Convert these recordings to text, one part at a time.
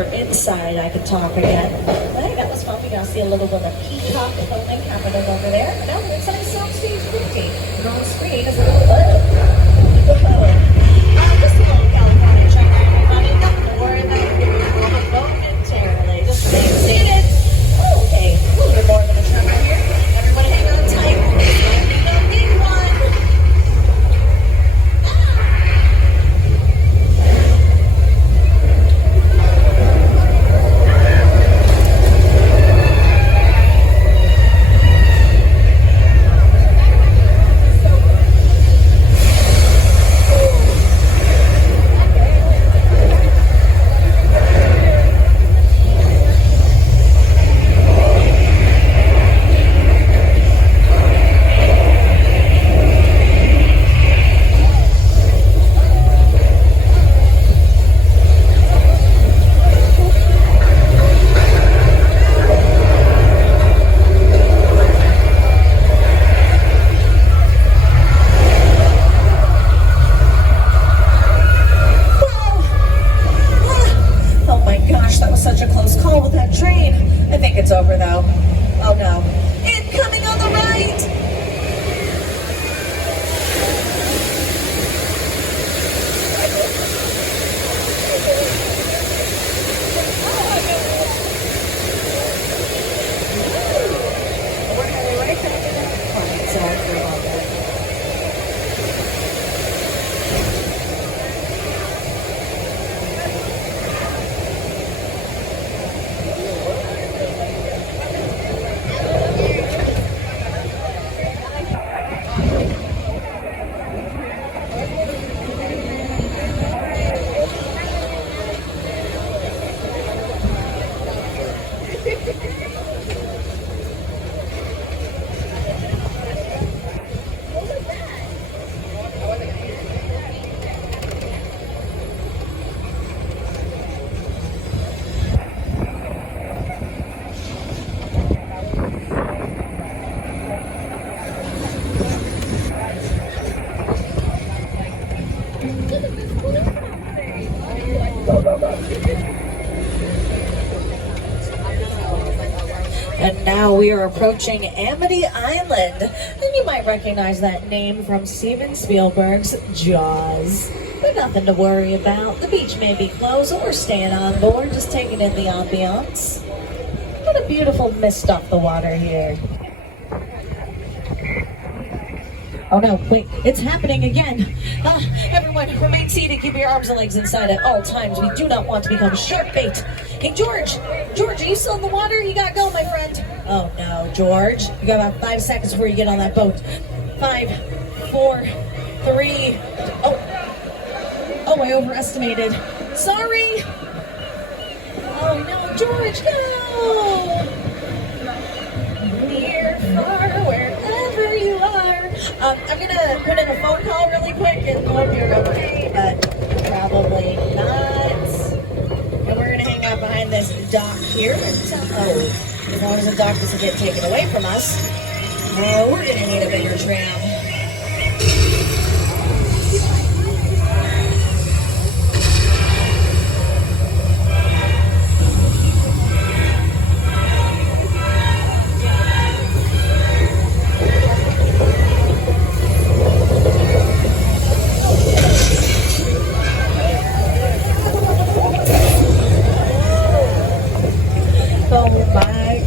we're inside, I can talk again. But hey, that was fun. We got to see a little bit of peacock filming happening over there. Now we're inside South Stage 50. And on screen is a little just a little California check out, everybody. Nothing to worry about. Momentarily. Just stay seated. Okay, a little bit more of a tremor here. Everyone hang on tight. This might be the big one. Such a close call with that train. I think it's over though. Oh no. Incoming on the right! We're heading right back to that client side for a moment. And now we are approaching Amity Island. And you might recognize that name from Steven Spielberg's Jaws. But nothing to worry about. The beach may be closed or we're staying on board, just taking in the ambiance. What a beautiful mist off the water here. Oh no, wait, it's happening again. Everyone, remain seated, keep your arms and legs inside at all times. We do not want to become shark bait. Hey, George, are you still in the water? You gotta go, my friend. Oh no, George, you got about 5 seconds before you get on that boat. 5, 4, 3, oh, I overestimated. Sorry. Oh no, George, no. Near, far, wherever you are. I'm gonna put in a phone call really quick and hope you're okay, but probably not. And we're gonna hang out behind this dock here until, as long as the dock doesn't get taken away from us. We're gonna need a bigger tram.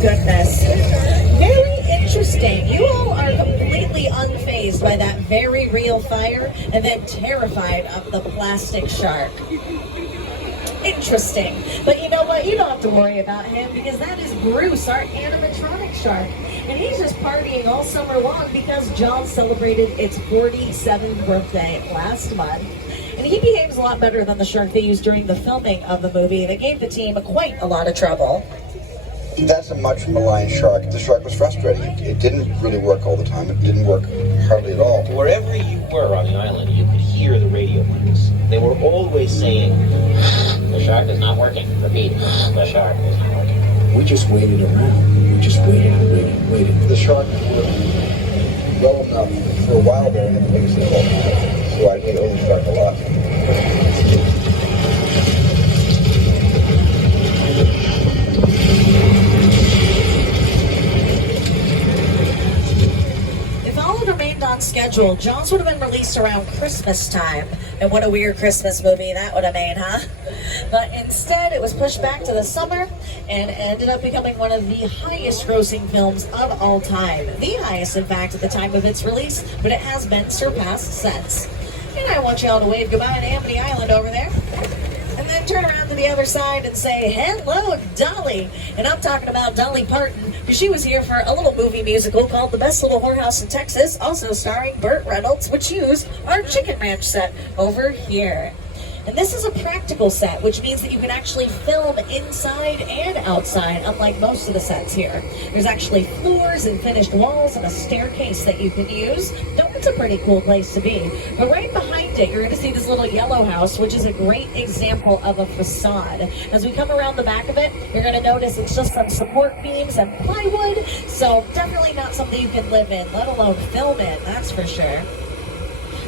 Goodness. Very interesting. You all are completely unfazed by that very real fire and then terrified of the plastic shark. Interesting. But you know what? You don't have to worry about him because that is Bruce, our animatronic shark. And he's just partying all summer long because Jaws celebrated its 47th birthday last month. And he behaves a lot better than the shark they used during the filming of the movie that gave the team quite a lot of trouble. That's a much maligned shark. The shark was frustrating. It didn't really work all the time. It didn't work hardly at all. Wherever you were on the island, you could hear the radio waves. They were always saying, the shark is not working. Repeat, the shark is not working. We just waited around. We just waited and waited and waited. The shark was well enough for a while there and the biggest involved. So I hate the shark a lot. schedule, Jaws would have been released around Christmas time. And what a weird Christmas movie that would have made, huh? But instead, it was pushed back to the summer and ended up becoming one of the highest grossing films of all time. The highest, in fact, at the time of its release, but it has been surpassed since. And I want y'all to wave goodbye to Amity Island over there. And then turn around to the other side and say, hello, Dolly. And I'm talking about Dolly Parton, because she was here for a little movie musical called The Best Little Whorehouse in Texas, also starring Burt Reynolds, which used our Chicken Ranch set over here. And this is a practical set, which means that you can actually film inside and outside, unlike most of the sets here. There's actually floors and finished walls and a staircase that you can use. It's a pretty cool place to be. But right behind it, you're going to see this little yellow house, which is a great example of a facade. As we come around the back of it, you're going to notice it's just some support beams and plywood, so definitely not something you can live in, let alone film in, that's for sure.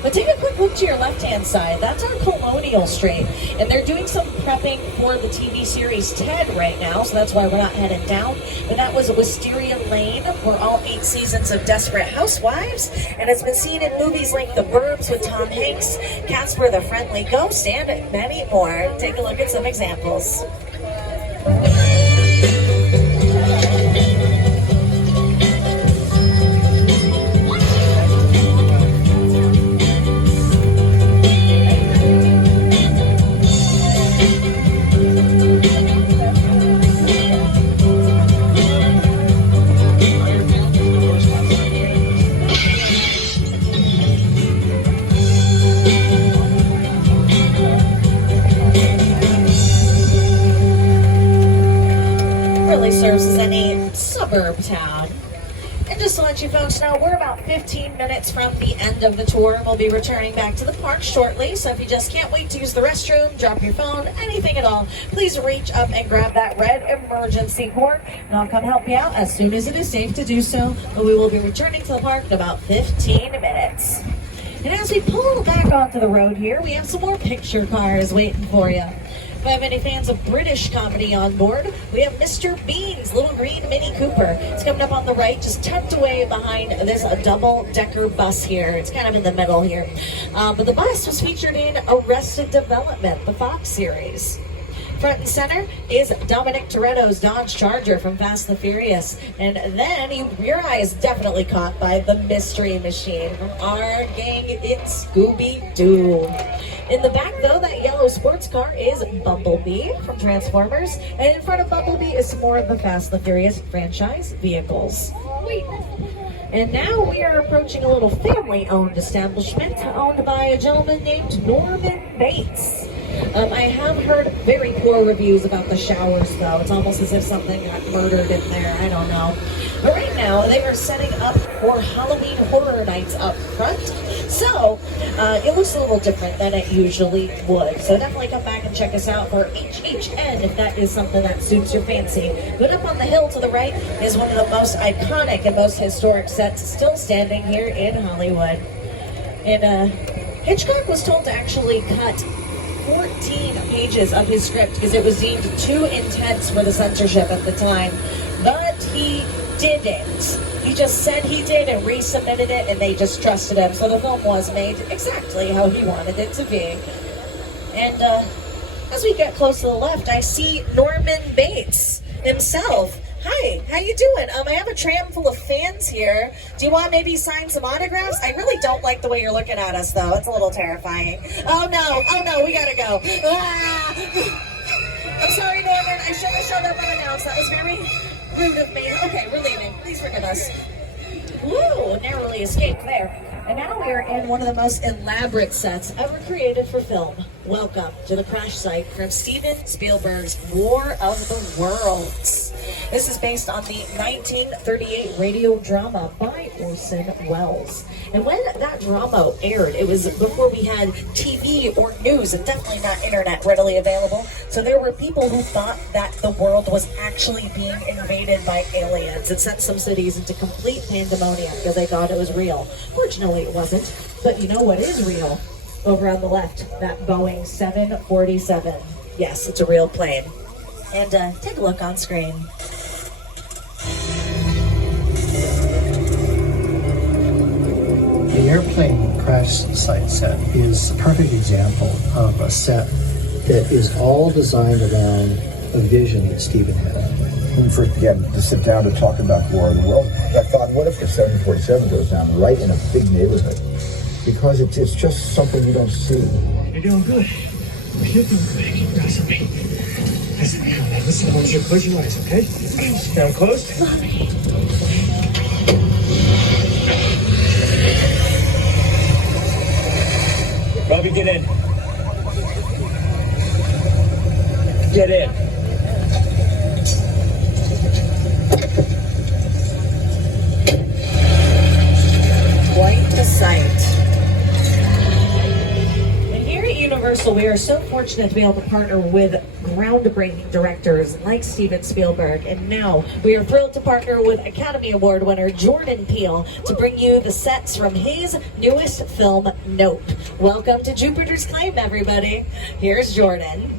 But take a quick look to your left-hand side. That's our Colonial Street. And they're doing some prepping for the TV series Ted right now, so that's why we're not heading down. And that was Wisteria Lane, where all 8 seasons of Desperate Housewives. And it's been seen in movies like The Burbs with Tom Hanks, Casper the Friendly Ghost, and many more. Take a look at some examples. Serves as any suburb town. And just to let you folks know, we're about 15 minutes from the end of the tour, and we'll be returning back to the park shortly. So if you just can't wait to use the restroom, drop your phone, anything at all, please reach up and grab that red emergency cord, and I'll come help you out as soon as it is safe to do so. But we will be returning to the park in about 15 minutes. And as we pull back onto the road here, we have some more picture cars waiting for you. If you have any fans of British comedy on board, we have Mr. Bean's little green Mini Cooper. It's coming up on the right, just tucked away behind this double-decker bus here. It's kind of in the middle here. But the bus was featured in Arrested Development, the Fox series. Front and center is Dominic Toretto's Dodge Charger from Fast and the Furious. And then your eye is definitely caught by the Mystery Machine from our gang in Scooby-Doo. In the back, though, that yellow sports car is Bumblebee from Transformers. And in front of Bumblebee is some more of the Fast and the Furious franchise vehicles. And now we are approaching a little family-owned establishment owned by a gentleman named Norman Bates. I have heard very poor reviews about the showers, though. It's almost as if something got murdered in there. I don't know. But right now, they are setting up for Halloween Horror Nights up front. So, it looks a little different than it usually would. So definitely come back and check us out for HHN if that is something that suits your fancy. But up on the hill to the right is one of the most iconic and most historic sets still standing here in Hollywood. And Hitchcock was told to actually cut 14 pages of his script because it was deemed too intense for the censorship at the time. But he didn't. He just said he did and resubmitted it, and they just trusted him. So the film was made exactly how he wanted it to be. And as we get close to the left, I see Norman Bates himself. Hi, how you doing? I have a tram full of fans here. Do you want to maybe sign some autographs? I really don't like the way you're looking at us, though. It's a little terrifying. Oh no, we gotta go. Ah! I'm sorry, Norman. I should have showed up unannounced. That was very rude of me. Okay, we're leaving. Please forgive us. Woo, narrowly escaped there. And now we are in one of the most elaborate sets ever created for film. Welcome to the crash site from Steven Spielberg's War of the Worlds. This is based on the 1938 radio drama by Orson Welles. And when that drama aired, it was before we had TV or news, and definitely not internet readily available. So there were people who thought that the world was actually being invaded by aliens. It sent some cities into complete pandemonium because they thought it was real. Fortunately, it wasn't. But you know what is real? Over on the left, that Boeing 747. Yes, it's a real plane. And take a look on screen. The airplane crash site set is a perfect example of a set that is all designed around a vision that Steven had. When we first began to sit down to talk about War of the Worlds, I thought, what if the 747 goes down right in a big neighborhood? Because it's just something you don't see. You're doing good. You're doing good. Keep pressing me. Listen, I want you to close your eyes, okay? Down closed. Robbie, get in. Get in. Quite the sight. And here at Universal, we are so fortunate to be able to partner with groundbreaking directors like Steven Spielberg. And now we are thrilled to partner with Academy Award winner Jordan Peele to bring you the sets from his newest film, Nope. Welcome to Jupiter's Claim, everybody. Here's Jordan.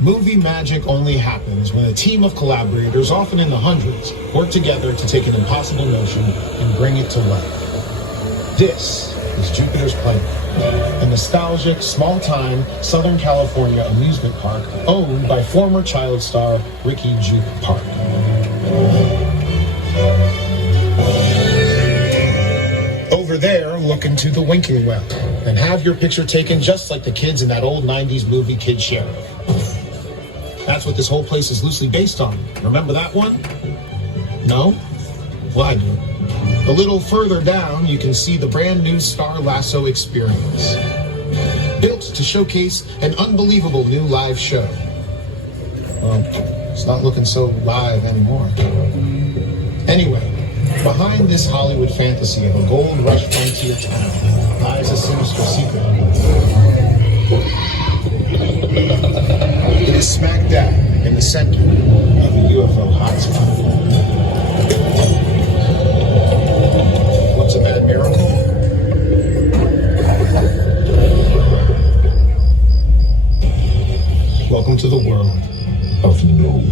Movie magic only happens when a team of collaborators, often in the hundreds, work together to take an impossible notion and bring it to life. This is Jupiter's Claim, a nostalgic, small-time Southern California amusement park owned by former child star Ricky Jupe Park. Over there, look into the winking well and have your picture taken just like the kids in that old 90s movie Kid Sheriff. That's what this whole place is loosely based on. Remember that one? No? Well, I do. A little further down, you can see the brand new Star Lasso experience. Built to showcase an unbelievable new live show. Well, it's not looking so live anymore. Anyway, behind this Hollywood fantasy of a gold rush frontier town lies a sinister secret. It is smack dab in the center of the UFO hotspot. What's a bad miracle? Welcome to the world of no.